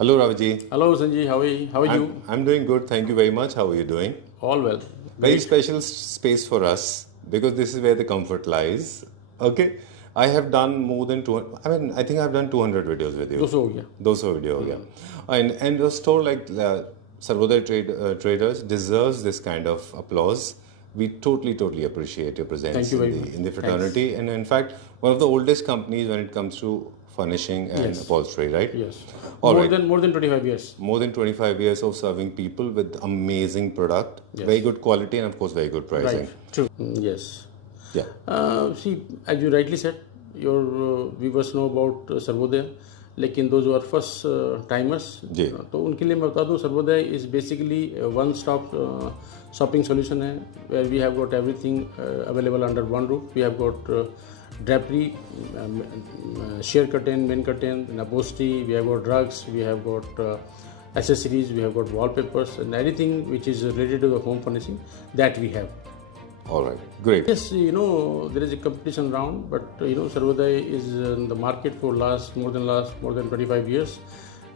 Hello, Ravji. Hello, Sanjay. How are you? I'm doing good. Thank you very much. How are you doing? All well. Very Great. special space for us because this is where the comfort lies. Okay. I have done more than 200. I think I've done 200 videos with you. 200 हो गया. 200 video, yeah. And a store like Sarvodaya Traders deserves this kind of applause. We totally appreciate your presence Thank you very in much. the fraternity. And in fact, one of the oldest companies when it comes to furnishing and Yes. upholstery, right? Yes. All more right. than more than 25 years. More than 25 years of serving people with amazing product, very good quality, and of course very good pricing. Right. True. Yes. Yeah. See, as you rightly said, your viewers know about Sarvodaya. लेकिन those who are first timers, जी. तो उनके लिए मैं बता दूं Sarvodaya is basically one stop shopping solution है where we have got everything available under one roof. We have got drapery, sheer curtain, main curtain, upholstery. We have got rugs. We have got accessories. We have got wallpapers and anything which is related to the home furnishing that we have. All right. Great. Yes, there is a competition round, but Sarvodaya is in the market for more than 25 years,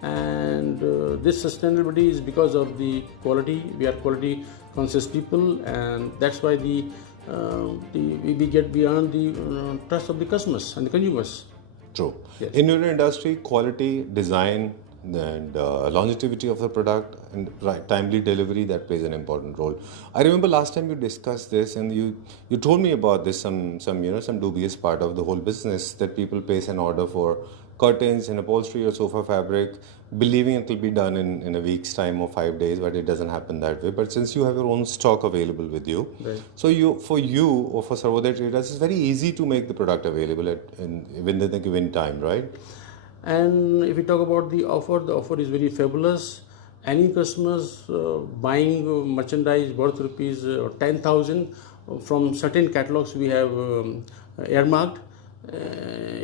and this sustainability is because of the quality. We are quality conscious people, and that's why we get beyond the trust of the customers and the consumers. True. Yes. In your industry, quality, design, and longevity of the product and timely delivery, that plays an important role. I remember last time you discussed this and you told me about this some dubious part of the whole business, that people place an order for curtains and upholstery or sofa fabric believing it will be done in a week's time or 5 days, but it doesn't happen that way. But since you have your own stock available with you, Right. so for you or for Sarvodaya Traders, it's very easy to make the product available within the given time, right? And if we talk about the offer is very fabulous. Any customers buying merchandise worth rupees 10,000 from certain catalogs we have earmarked,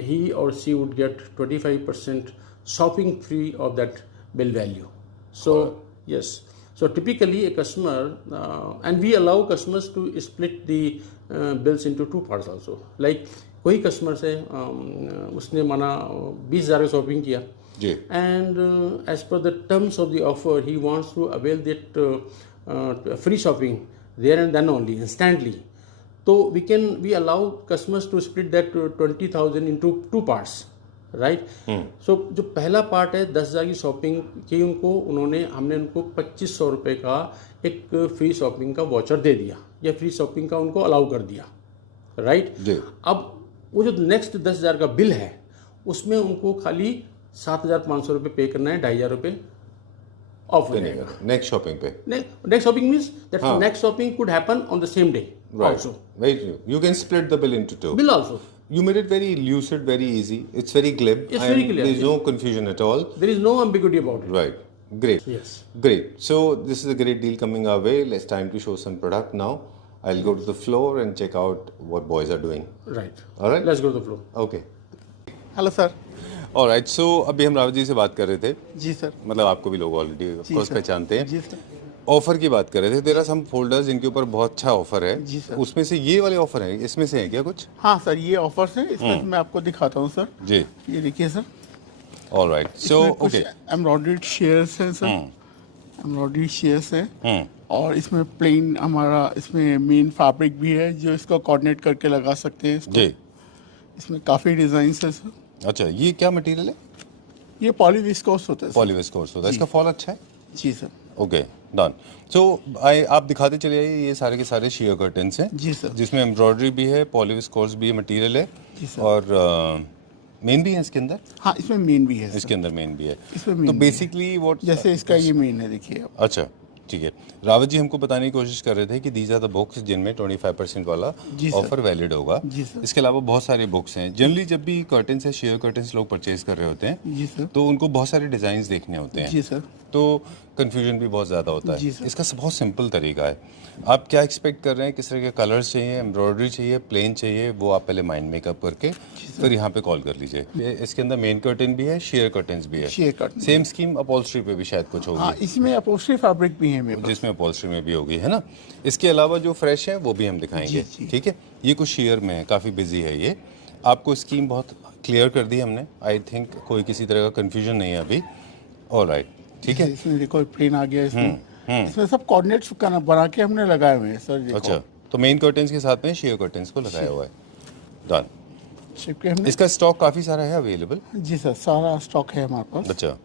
he or she would get 25% shopping free of that bill value. So yes, so typically a customer, and we allow customers to split the bills into two parts also. Like कोई customer से उसने माना 20,000 का shopping किया जी. and as per the terms of the offer he wants to avail that free shopping there and then only instantly. So we allow customers to split that 20,000 into two parts, right? So जो पहला part है 10,000 की shopping की हमने उनको 2,500 रुपये का एक फ्री शॉपिंग का वॉचर दे दिया या फ्री शॉपिंग का उनको अलाउ कर दिया, राइट? अब वो जो नेक्स्ट 10,000 का बिल है उसमें उनको खाली 7,500 रुपये पे करना है, 2,500 रुपये ऑफ हो जाएगा नेक्स्ट शॉपिंग पे. Next shopping means that next shopping could happen on the same day also. Very true. You can split the bill into two. Bill also. You made it very lucid, very easy. It's very glib. It's very clear. There's no confusion at all. There is no ambiguity about it. Right. Great. Yes. Great. So this is a great deal coming our way. It's time to show some product now. I'll go to the floor and check out what boys are doing. Right. All right. Let's go to the floor. Okay. Hello sir. All right. So अभी हम राव जी से बात कर रहे थे. जी sir. मतलब आपको भी लोग ऑलरेडी ऑफकोर्स पहचानते हैं. जी सर. ऑफर की बात कर रहे थे. देयर आर सम फोल्डर्स जिनके ऊपर बहुत अच्छा ऑफर है. जी सर. उसमें से ये वाले ऑफर हैं. इसमें से है क्या कुछ? हाँ सर, ये ऑफर्स है. इसमें मैं आपको दिखाता हूँ सर. जी. ये देखिए sir. All right. So okay. Embroidered shares है सर. एम्ब्रॉयडर्ड शेयर्स है. और इसमें प्लेन हमारा इसमें मेन फैब्रिक भी है जो इसको कोऑर्डिनेट करके लगा सकते हैं इसको. जी. इसमें काफ़ी डिज़ाइंस है सर. अच्छा, ये क्या मटेरियल है? ये पॉलीविस्कोस होता है सर. पॉलीविस्कोस होता है. इसका फॉल अच्छा है? जी सर. Okay, done. सो आप दिखाते चले आइए. ये सारे के सारे शेयर कर्टन्स हैं. जी सर. जिसमें एम्ब्रॉयडरी भी है, पॉलीविस्कोस भी मटेरियल है. जी सर. और मेन भी है इसके अंदर. हाँ, इसमें मेन भी है सर. इसके अंदर मेन भी है. इसमें तो मेन भी बेसिकली व्हाट, जैसे इसका ये मेन है, देखिए आप. अच्छा ठीक है. रावत जी हमको बताने की कोशिश कर रहे थे कि दीज आर द बुक्स जिनमें 25% वाला जी सर. ऑफर वैलिड होगा. जी सर. इसके अलावा बहुत सारे बुक्स हैं. जनरली जब भी कर्टन्स या शेयर कर्टन्स लोग परचेज कर रहे होते हैं जी सर. तो उनको बहुत सारे डिजाइन देखने होते हैं. जी सर. तो कंफ्यूजन भी बहुत ज़्यादा होता जी है. सर. इसका बहुत सिंपल तरीका है. आप क्या एक्सपेक्ट कर रहे हैं, किस तरह के कलर्स चाहिए, एम्ब्रॉयडरी चाहिए, प्लेन चाहिए, वो आप पहले माइंड मेकअप करके फिर यहाँ पे कॉल कर लीजिए. इसके अंदर मेन कर्टन भी है, शेयर कर्टन्स भी है. Share curtain. Same scheme upholstery पे भी शायद कुछ हाँ, होगी. इसमें अपॉल्स्ट्री फैब्रिक भी है मेरे पास. जिसमें अपॉल्स्ट्री में भी होगी, है ना. इसके अलावा जो फ्रेश है वो भी हम दिखाएंगे. जी, जी. ठीक है. ये कुछ शेयर में है, काफ़ी बिजी है ये. आपको स्कीम बहुत क्लियर कर दी हमने. आई थिंक कोई किसी तरह का कन्फ्यूजन नहीं है अभी. ऑलराइट, ठीक है। इसमें देखो प्लेन आ गया इसमें। इसमें सब कोऑर्डिनेट्स बना के हमने लगाए हुए हैं सर। देखो अच्छा, तो मेन कर्टेंस के साथ में शेयर कर्टेंस को लगाया हुआ है। डन। शिप के हमने। इसका स्टॉक काफ़ी सारा है अवेलेबल। जी सर, सारा स्टॉक है हमारे पास। अच्छा,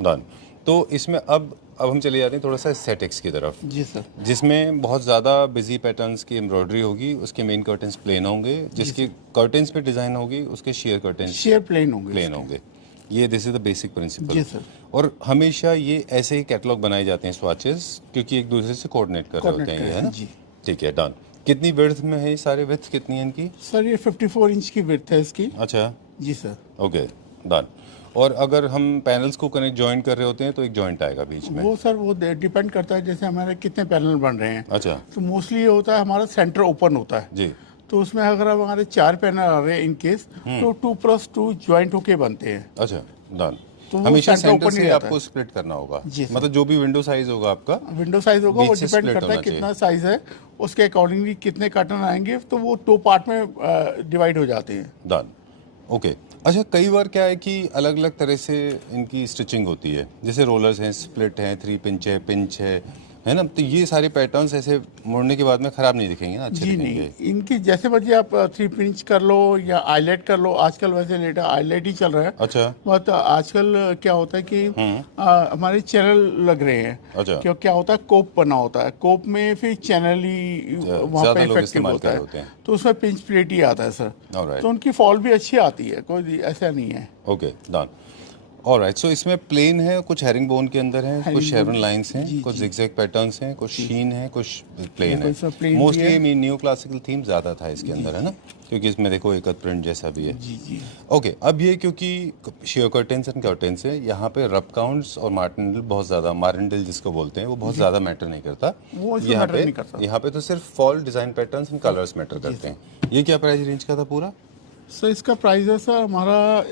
डन। तो इसमें अब हम चले जाते हैं थोड़ा सा एस्थेटिक्स की तरफ, जी सर। जिसमें बहुत ज़्यादा बिजी पैटर्न्स की एम्ब्रॉयडरी होगी, उसके मेन कर्टेंस प्लेन होंगे, जिसके कर्टेंस पे डिज़ाइन होगी उसके शेयर कर्टेंस शेयर प्लेन होंगे। प्लेन होंगे। ये this is the basic principle. Ji sir. और हमेशा ये ऐसे ही कैटलॉग बनाए जाते हैं स्वाचेस, क्योंकि एक दूसरे से कोऑर्डिनेट कर रहे होते हैं ये, है ना? जी। ठीक है, डन। कितनी विड्थ में है ये सारे? विड्थ कितनी है इनकी? सर ये 54 इंच की विड्थ है इसकी। अच्छा, जी सर। Okay, done. और अगर हम पैनल्स को कनेक्ट जॉइन कर रहे होते हैं तो एक जॉइंट आएगा बीच में। वो सर वो डिपेंड करता है जैसे हमारे कितने पैनल बन रहे हैं। अच्छा, तो मोस्टली ये होता है हमारा सेंटर ओपन होता है। जी। तो उसमें अगर हमारे 4 पैनल आ रहे हैं इन केस, तो 2+2 ज्वाइंट होके बनते हैं। अच्छा, डन। तो वो हमेशा सेंटर सेंटर ओपन ही से रहता आपको स्प्लिट करना होगा। जी सर। मतलब जो भी विंडो साइज होगा आपका, विंडो साइज होगा वो बीच से डिपेंड split करता है होना कितना साइज है, उसके अकॉर्डिंगली कितने कर्टन आएंगे, तो वो 2 पार्ट में डिवाइड हो जाते हैं। डन। ओके। अच्छा, कई बार क्या है कि अलग अलग तरह से इनकी स्टिचिंग होती है, जैसे रोलर्स हैं, स्प्लिट हैं, 3 पिंच है ना? तो ये सारे पैटर्न्स ऐसे मुड़ने के बाद में खराब नहीं दिखेंगे ना, अच्छे जी दिखेंगे। नहीं, इनकी जैसे बच्चे आप 3 पिंच कर लो या आईलेट कर लो, आजकल वैसे लेटर आईलेट ही चल रहा है। अच्छा, बट आजकल क्या होता है कि हमारे चैनल लग रहे हैं। अच्छा। क्यों क्या होता है, कोप बना होता है, कोप में फिर चैनल ही वहाँ ज़्यादा पे लोग इफेक्टिव इस्तेमाल होता कर है, होते हैं। तो उसमें पिंच प्लेट ही आता है सर। ऑलराइट, तो उनकी फॉल भी अच्छी आती है, कोई ऐसा नहीं है। Okay, done. ऑलराइट, सो इसमें प्लेन है, कुछ हेरिंग बोन के अंदर है, कुछ शेरवन लाइंस हैं, कुछ जिगजैग पैटर्न्स हैं, कुछ शीन है, कुछ प्लेन देखो इसमें है। plain भी मोस्टली है। न्यू क्लासिकल थीम ज़्यादा था इसके अंदर, है ना? क्योंकि इसमें देखो एक प्रिंट जैसा भी है। जी जी। ओके, अब ये क्योंकि शेयर कर्टेंस एंड कर्टेंस है, यहाँ पे रब काउंट्स और मार्टिनडल बहुत ज़्यादा, मार्टिनडल जिसको बोलते हैं, वो बहुत ज़्यादा मैटर नहीं करता। वो इसमें यहाँ matter पे नहीं करता। यहाँ पे तो सिर्फ fall design patterns and colours matter करते हैं। ये क्या प्राइस रेंज का था पूरा? सर इसका प्राइस है सर हमारा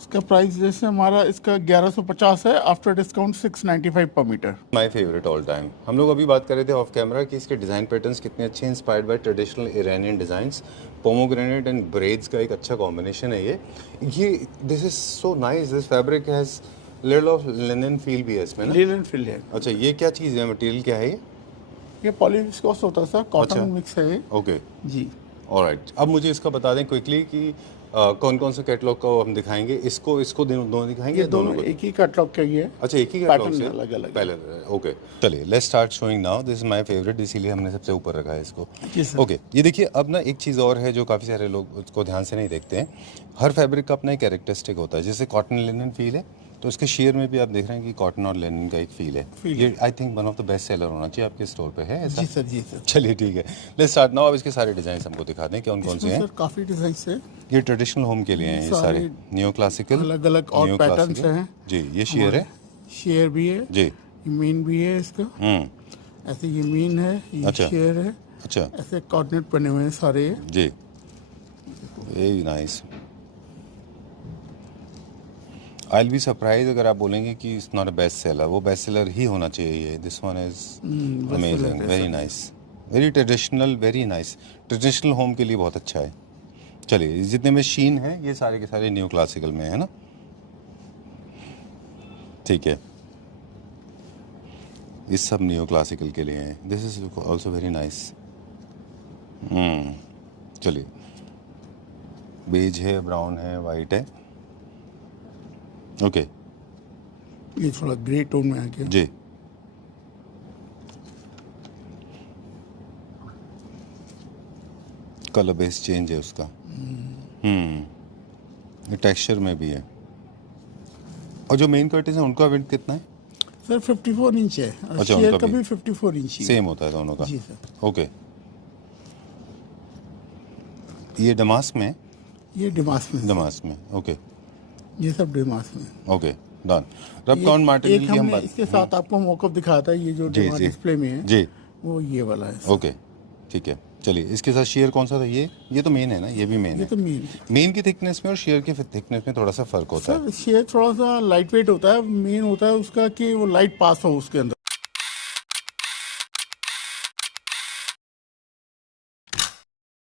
इसका प्राइस जैसे हमारा इसका 1150 है, आफ्टर डिस्काउंट 695 पर metre. My favourite all time. हम लोग अभी बात कर रहे थे ऑफ कैमरा कि इसके डिज़ाइन पैटर्न्स कितने अच्छे हैं, inspired by traditional Iranian designs. Pomegranate and breads का एक अच्छा कॉम्बिनेशन है ये this is so nice. This fabric has little of linen feel भी है इसमें ना? लिनन फिल है। अच्छा, ये क्या चीज़ है, मटेरियल क्या है ये? ये पॉलीविस्कोस होता है सर, कॉटन अच्छा। मिक्स है ये। ओके, जी। ऑलराइट। अब मुझे इसका बता दें क्विकली कि कौन कौन से कैटलॉग को हम दिखाएंगे, इसको दोनों दिखाएंगे ये या दोनों एक ही कैटलॉग का ही है। अच्छा, एक ही पैटर्न कैटलॉग से अलग-अलग है। पहले? ओके, चलिए let's start showing now. This is my favourite, इसीलिए हमने सबसे ऊपर रखा है इसको। जी सर। ओके, ये देखिए, अब ना एक चीज़ और है जो काफ़ी सारे लोग उसको ध्यान से नहीं देखते हैं। हर फैब्रिक का अपना एक कैरेक्टरिस्टिक होता है। जैसे कॉटन लिनन फील है, तो उसके शेयर में भी आप देख रहे हैं कि कॉटन और लिनन का एक फील है। ये I think one of the best seller होना चाहिए आपके स्टोर पे, है ऐसा? जी सर, जी सर। चलिए ठीक है, लेट्स स्टार्ट नाउ। अब इसके सारे डिजाइन हमको दिखा दें कौन कौन से हैं। सर काफी डिजाइन है। ये ट्रेडिशनल होम के लिए हैं, ये सारे न्यू क्लासिकल अलग-अलग और न्यू पैटर्न्स क्लासिकल। हैं। जी, ये शेयर है शेयर भी है, जी। मीन भी है इसका। ऐसे ये मीन है, ये अच्छा। शेयर है, अच्छा ऐसे कोऑर्डिनेट बने हुए हैं सारे। जी, very nice. I will be surprise अगर आप बोलेंगे कि it's not a best seller. वो बेस्ट सेलर ही होना चाहिए। This one is amazing, very nice, very traditional, very nice. Traditional home के लिए बहुत अच्छा है। चलिए, जितने में शीन है ये सारे के सारे न्यू क्लासिकल में है ना? ठीक है, ये सब न्यू क्लासिकल के लिए हैं। This is also very nice. चलिए, बेज है, ब्राउन है, वाइट है। ओके, ये थोड़ा ग्रे टोन में आ गया। जी। कलर बेस चेंज है उसका। ये टेक्सचर में भी है। और जो मेन कर्टेन है उनका विड्थ कितना है? सर 54 इंच है, और अच्छा, शेयर उनका का भी भी 54 इंच ही है। सेम होता है दोनों का? जी सर। ओके, ये डमास्क में? ये डिमास में। डमास्क में, ओके ये सब डिमास में। Okay, done. रब काउंट मटेरियल एक की हम हमने बात। इसके साथ आपको मॉकअप दिखाया था, ये जो जी, डिमास जी। डिस्प्ले में है, जी, वो ये वाला है। ओके, ठीक है। चलिए, इसके साथ शेयर कौन सा था? ये तो मेन है ना? ये भी मेन ये है। तो मेन मेन की थिकनेस में और शेयर की थिकनेस में थोड़ा सा फर्क होता है। सर, शेयर थोड़ा सा लाइट वेट होता है, मेन होता है उसका कि वो लाइट पास हो उसके अंदर